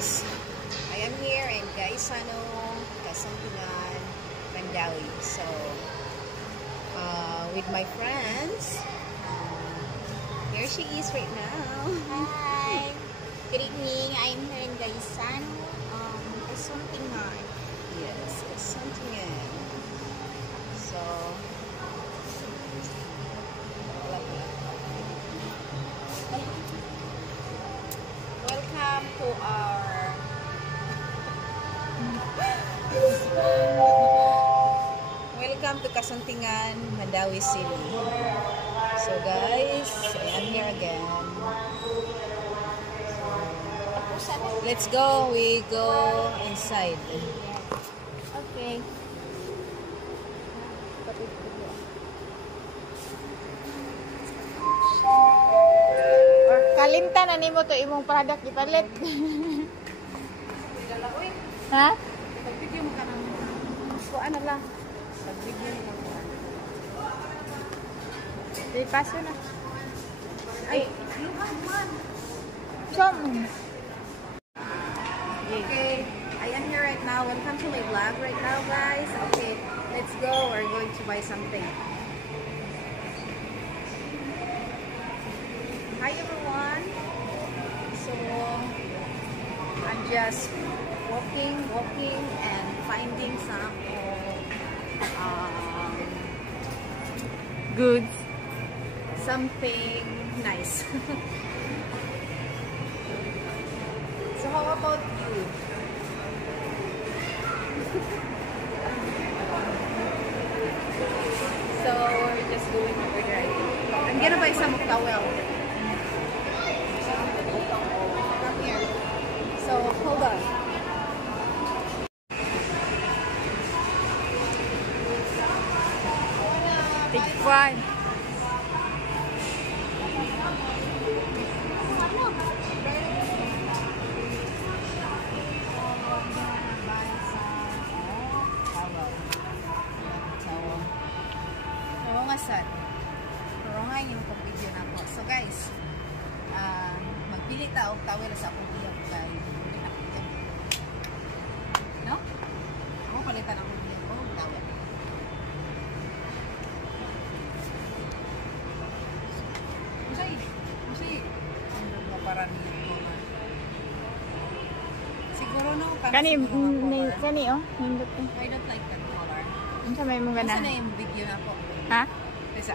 guys, I am here in Gaisano, Kasampungan, Mandawi. So, with my friends, here she is right now. Hi! Good evening. I'm here in Gaisano, Kasampungan. Yes, Kasampungan. So, welcome to our Kasuntingan, Mandawi City. So guys, I am here again. So, let's go. We go inside. Okay. Kalimtan na nimo to imong product ipalit. Ha? Pag-video mo ka naman. So ano lang. Pag-video mo ka. Di paso na. Ay, luhan man. Som. Okay, I am here right now. Welcome to my vlog right now, guys. Okay, let's go. We're going to buy something. Hi everyone. So I'm just walking and finding some goods, something nice. So how about you? So we're just going over there. I'm gonna buy some towel. Come here. So hold on. Big fun. Video na po. So guys, magpili ta og towel sa akong iyang kay no? Ako palitan ako iyang towel. Musay ano para ni siguro no Kani oh, hindot. I don't like that color. Unsa may mo gana? Asa na yung video na po? Ha? Isa.